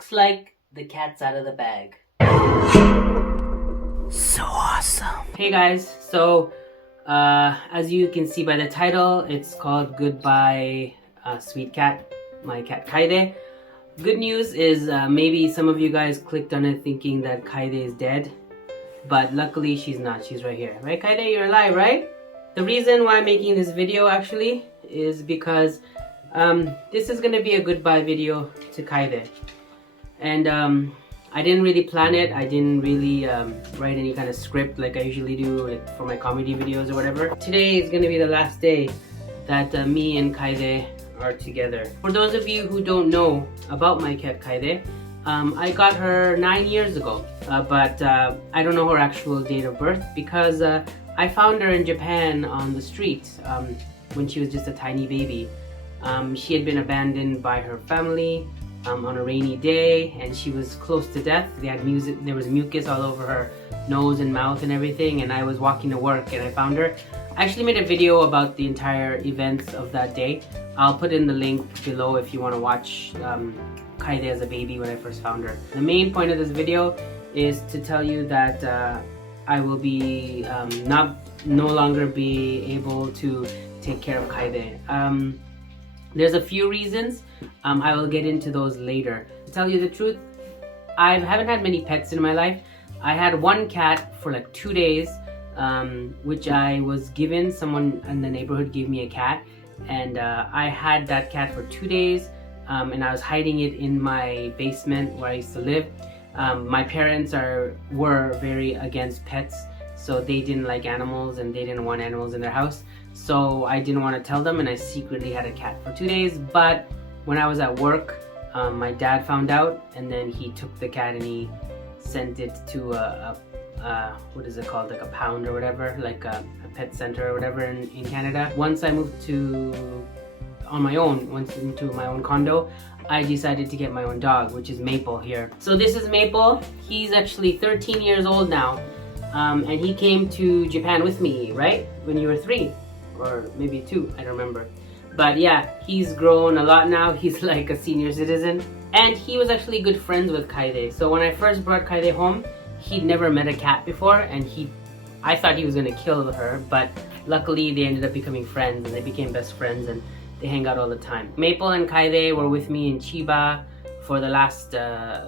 Looks like the cat's out of the bag. So awesome. Hey guys, so as you can see by the title, it's called Goodbye Sweet Cat, my cat Kaede. Good news is maybe some of you guys clicked on it thinking that Kaede is dead, but luckily she's not. She's right here. Right, Kaede? You're alive, right? The reason why I'm making this video actually is because this is going to be a goodbye video to Kaede. And I didn't really plan it. I didn't really write any kind of script like I usually do, like for my comedy videos or whatever. Today is going to be the last day that me and Kaede are together. For those of you who don't know about my cat Kaede, I got her 9 years ago, but I don't know her actual date of birth because I found her in Japan on the street when she was just a tiny baby. She had been abandoned by her family on a rainy day, and she was close to death. There was mucus all over her nose and mouth and everything, and I was walking to work and I found her. I actually made a video about the entire events of that day. I'll put in the link below if you want to watch Kaede as a baby when I first found her. The main point of this video is to tell you that I will be no longer be able to take care of Kaede. There's a few reasons. I will get into those later. To tell you the truth, I haven't had many pets in my life. I had one cat for like 2 days, which I was given. Someone in the neighborhood gave me a cat, and I had that cat for 2 days, and I was hiding it in my basement where I used to live. My parents were very against pets, so they didn't like animals and they didn't want animals in their house. So I didn't want to tell them, and I secretly had a cat for 2 days. But when I was at work, my dad found out, and then he took the cat and he sent it to what is it called, like a pound or whatever, like a pet center or whatever in Canada. Once I moved on my own into my own condo, I decided to get my own dog, which is Maple here. So this is Maple. He's actually 13 years old now, and he came to Japan with me, right? When you were 3 or maybe 2, I don't remember. But yeah, he's grown a lot now. He's like a senior citizen, and he was actually good friends with Kaede. So when I first brought Kaede home, he'd never met a cat before, and I thought he was gonna kill her, but luckily they ended up becoming friends, and they became best friends, and they hang out all the time. Maple and Kaede were with me in Chiba for the last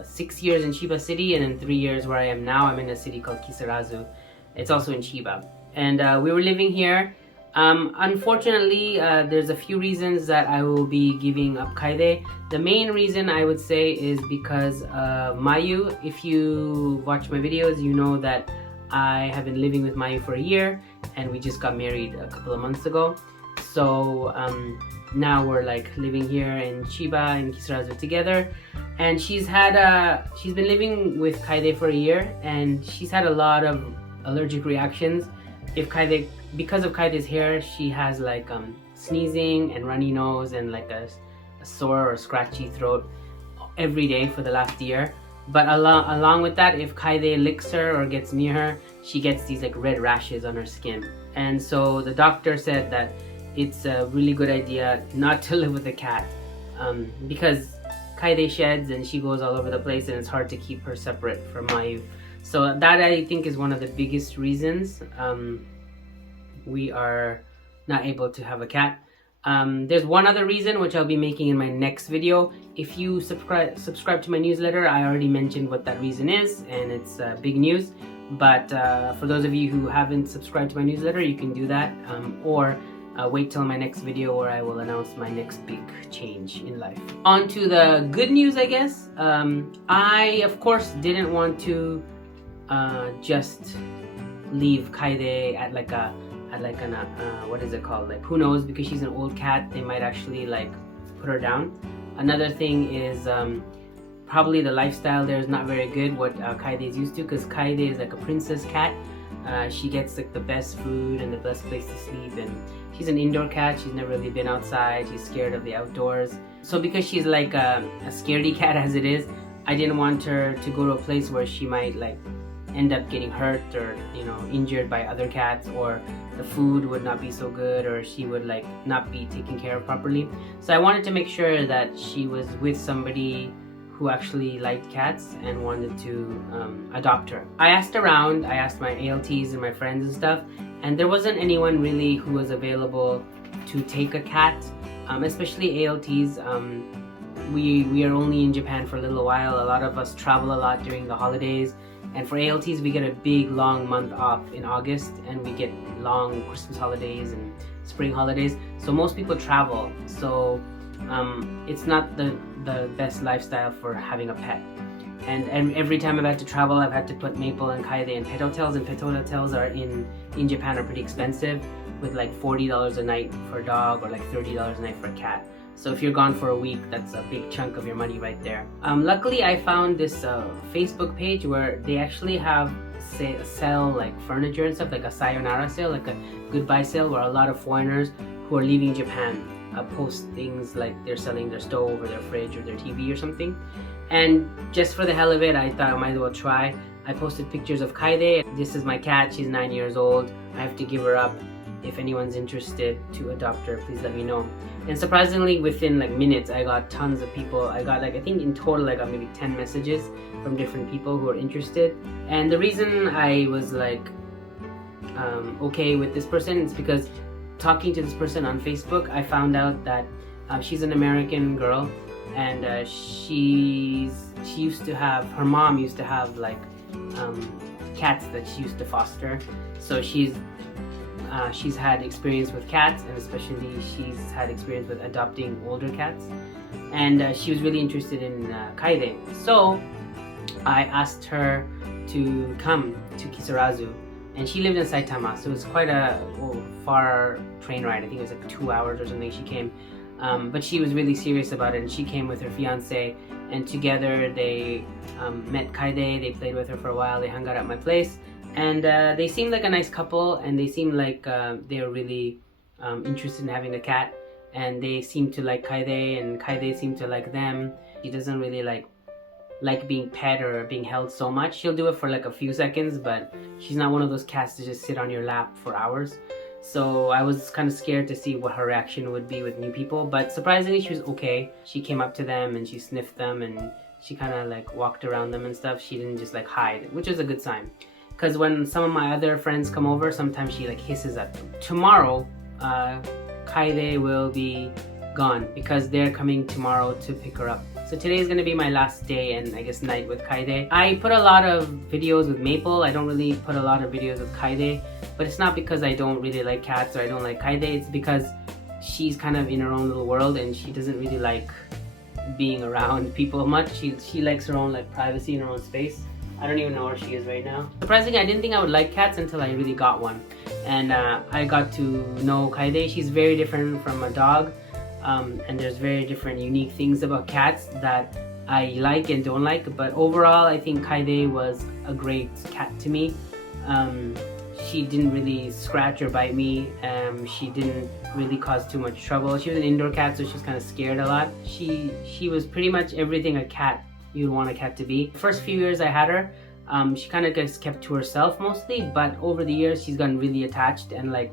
6 years in Chiba City, and in 3 years where I am now. I'm in a city called Kisarazu. It's also in Chiba, and we were living here. Unfortunately, there's a few reasons that I will be giving up Kaede. The main reason I would say is because Mayu. If you watch my videos, you know that I have been living with Mayu for a year, and we just got married a couple of months ago. So now we're like living here in Chiba and Kisarazu together, and she's been living with Kaede for a year, and she's had a lot of allergic reactions. Because of Kaede's hair, she has like sneezing and runny nose and like a sore or scratchy throat every day for the last year. But along with that, if Kaede licks her or gets near her, she gets these like red rashes on her skin. And so the doctor said that it's a really good idea not to live with a cat, because Kaede sheds and she goes all over the place, and it's hard to keep her separate from Mayu. So that, I think, is one of the biggest reasons we are not able to have a cat. There's one other reason which I'll be making in my next video. If you subscribe to my newsletter, I already mentioned what that reason is, and it's big news. But for those of you who haven't subscribed to my newsletter, you can do that, or wait till my next video where I will announce my next big change in life. On to the good news, I guess. I, of course, didn't want to just leave Kaede at like what is it called? Like, who knows? Because she's an old cat, they might actually like put her down. Another thing is probably the lifestyle there is not very good, what Kaede is used to, because Kaede is like a princess cat. She gets like the best food and the best place to sleep, and she's an indoor cat. She's never really been outside. She's scared of the outdoors. So because she's like a scaredy cat as it is, I didn't want her to go to a place where she might like end up getting hurt or, you know, injured by other cats, or the food would not be so good, or she would like not be taken care of properly. So I wanted to make sure that she was with somebody who who actually liked cats and wanted to adopt her. I asked around, I asked my ALTs and my friends and stuff, and there wasn't anyone really who was available to take a cat, especially ALTs. We are only in Japan for a little while. A lot of us travel a lot during the holidays, and for ALTs we get a big long month off in August, and we get long Christmas holidays and spring holidays, so most people travel, so it's not the best lifestyle for having a pet. And every time I've had to travel, I've had to put Maple and Kaede in pet hotels, and pet hotels are in Japan are pretty expensive, with like $40 a night for a dog or like $30 a night for a cat. So if you're gone for a week, that's a big chunk of your money right there. Luckily, I found this Facebook page where they actually have sell like furniture and stuff, like a sayonara sale, like a goodbye sale, where a lot of foreigners who are leaving Japan post things like they're selling their stove or their fridge or their TV or something. And just for the hell of it, I thought I might as well try. I posted pictures of Kaede. This is my cat. She's 9 years old. I have to give her up. If anyone's interested to adopt her, please let me know. And surprisingly, within like minutes, I got tons of people. I got like, I think in total I got maybe 10 messages from different people who are interested. And the reason I was like okay with this person is because talking to this person on Facebook, I found out that she's an American girl, and she used to have, her mom used to have like cats that she used to foster. So she's had experience with cats, and especially she's had experience with adopting older cats, and she was really interested in Kaede. So I asked her to come to Kisarazu, and she lived in Saitama, so it was quite a far train ride. I think it was like 2 hours or something. She came, but she was really serious about it, and she came with her fiance, and together they met Kaede. They played with her for a while. They hung out at my place. And they seemed like a nice couple, and they seemed like they were really interested in having a cat, and they seemed to like Kaede, and Kaede seemed to like them. She doesn't really like being pet or being held so much. She'll do it for like a few seconds, but she's not one of those cats to just sit on your lap for hours. So I was kind of scared to see what her reaction would be with new people, but surprisingly she was okay. She came up to them and she sniffed them, and she kind of like walked around them and stuff. She didn't just like hide, which is a good sign. Because when some of my other friends come over, sometimes she like hisses at them. Tomorrow, Kaede will be gone because they're coming tomorrow to pick her up. So today is going to be my last day and I guess night with Kaede. I put a lot of videos with Maple. I don't really put a lot of videos with Kaede, but it's not because I don't really like cats or I don't like Kaede. It's because she's kind of in her own little world and she doesn't really like being around people much. She likes her own like privacy and her own space. I don't even know where she is right now. Surprisingly, I didn't think I would like cats until I really got one. And I got to know Kaede. She's very different from a dog. And there's very different unique things about cats that I like and don't like. But overall, I think Kaede was a great cat to me. She didn't really scratch or bite me. She didn't really cause too much trouble. She was an indoor cat, so she was kind of scared a lot. She was pretty much everything a cat you'd want a cat to be. The first few years I had her, she kind of gets kept to herself mostly, but over the years she's gotten really attached, and like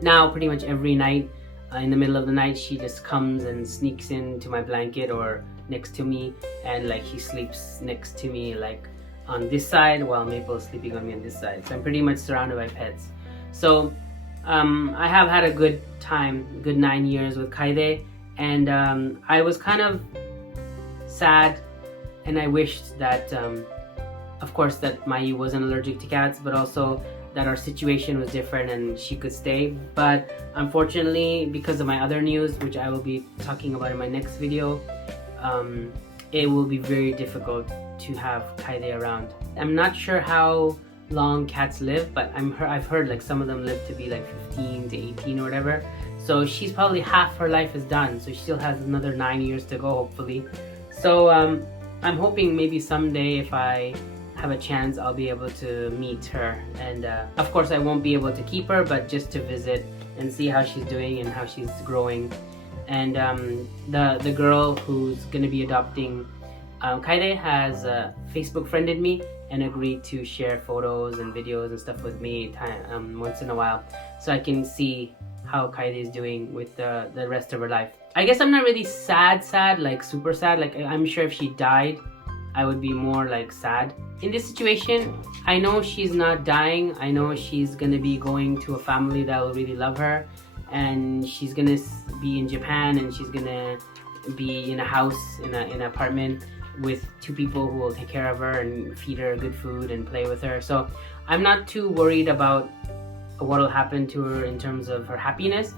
now pretty much every night in the middle of the night she just comes and sneaks into my blanket or next to me, and like she sleeps next to me like on this side while Maple is sleeping on me on this side. So I'm pretty much surrounded by pets. So I have had a good time, good 9 years with Kaede, and I was kind of sad. And I wished that, of course, that Mayu wasn't allergic to cats, but also that our situation was different and she could stay. But unfortunately, because of my other news, which I will be talking about in my next video, it will be very difficult to have Kaede around. I'm not sure how long cats live, but I've heard like some of them live to be like 15 to 18 or whatever. So she's probably half her life is done. So she still has another 9 years to go, hopefully. So I'm hoping maybe someday if I have a chance I'll be able to meet her, and of course I won't be able to keep her, but just to visit and see how she's doing and how she's growing. And the girl who's gonna be adopting Kaede has Facebook friended me and agreed to share photos and videos and stuff with me once in a while, so I can see how Kaede is doing with the rest of her life. I guess I'm not really sad, like super sad. Like I'm sure if she died, I would be more like sad. In this situation, I know she's not dying. I know she's gonna be going to a family that will really love her, and she's gonna be in Japan, and she's gonna be in a house, in an apartment with 2 people who will take care of her and feed her good food and play with her. So I'm not too worried about what will happen to her in terms of her happiness.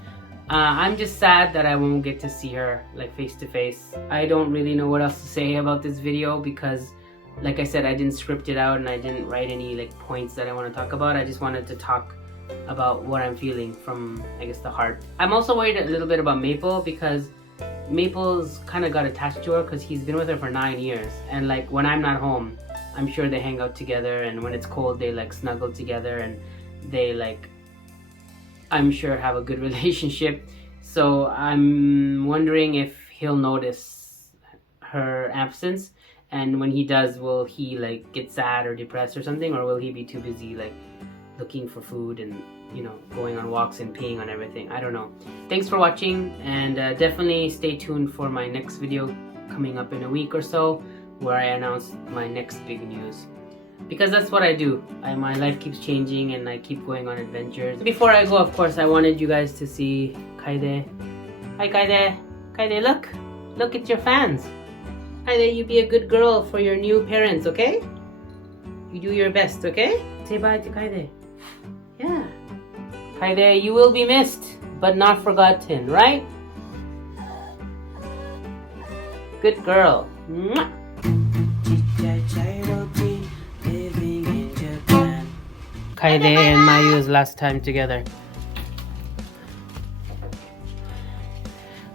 I'm just sad that I won't get to see her like face to face. I don't really know what else to say about this video because, like I said, I didn't script it out and I didn't write any like points that I want to talk about. I just wanted to talk about what I'm feeling from, I guess, the heart. I'm also worried a little bit about Maple because Maple's kind of got attached to her because he's been with her for 9 years, and like when I'm not home, I'm sure they hang out together, and when it's cold they like snuggle together, and they like, I'm sure, have a good relationship. So I'm wondering if he'll notice her absence, and when he does, will he like get sad or depressed or something, or will he be too busy like looking for food and, you know, going on walks and peeing on everything? I don't know. Thanks for watching, and definitely stay tuned for my next video coming up in a week or so, where I announce my next big news. Because that's what I do. My life keeps changing and I keep going on adventures. Before I go, of course, I wanted you guys to see Kaede. Hi Kaede. Kaede, look. Look at your fans. Kaede, you be a good girl for your new parents, okay? You do your best, okay? Say bye to Kaede. Yeah. Kaede, you will be missed, but not forgotten, right? Good girl. Mwah. Kaede and Mayu's last time together.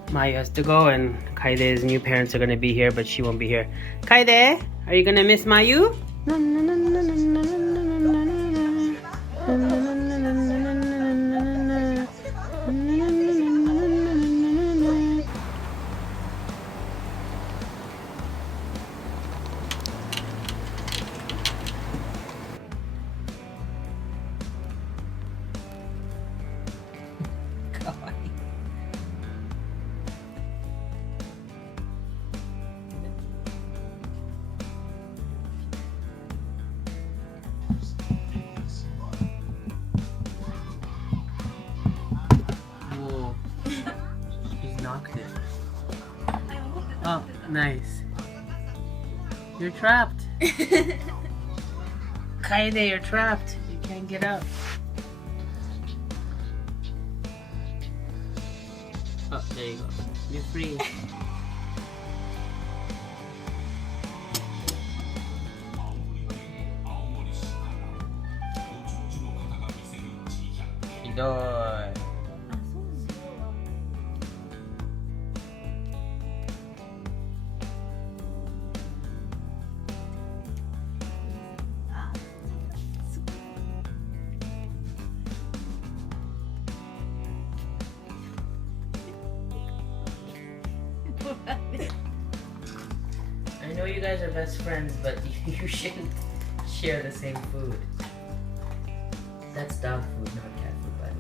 Mayu has to go, and Kaede's new parents are gonna be here, but she won't be here. Kaede, are you gonna miss Mayu? Oh, nice. You're trapped. Kaede, you're trapped. You can't get out. Oh, there you go. You're free. Enjoy. I know you guys are best friends, but you shouldn't share the same food. That's dog food, not cat food, by the way.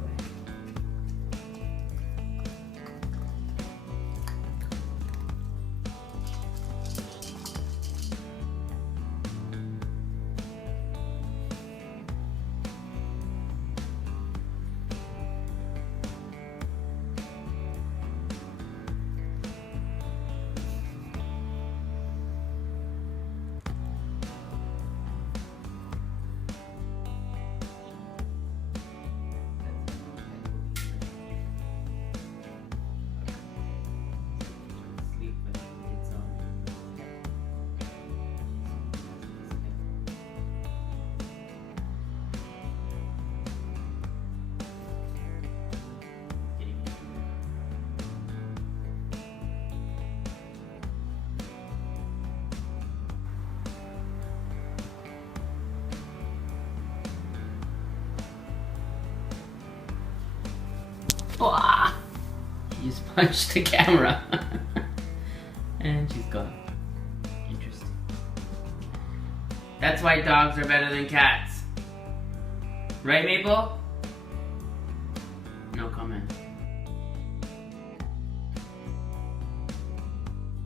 Wow. She just punched the camera. And she's gone. Interesting. That's why dogs are better than cats. Right, Maple? No comment.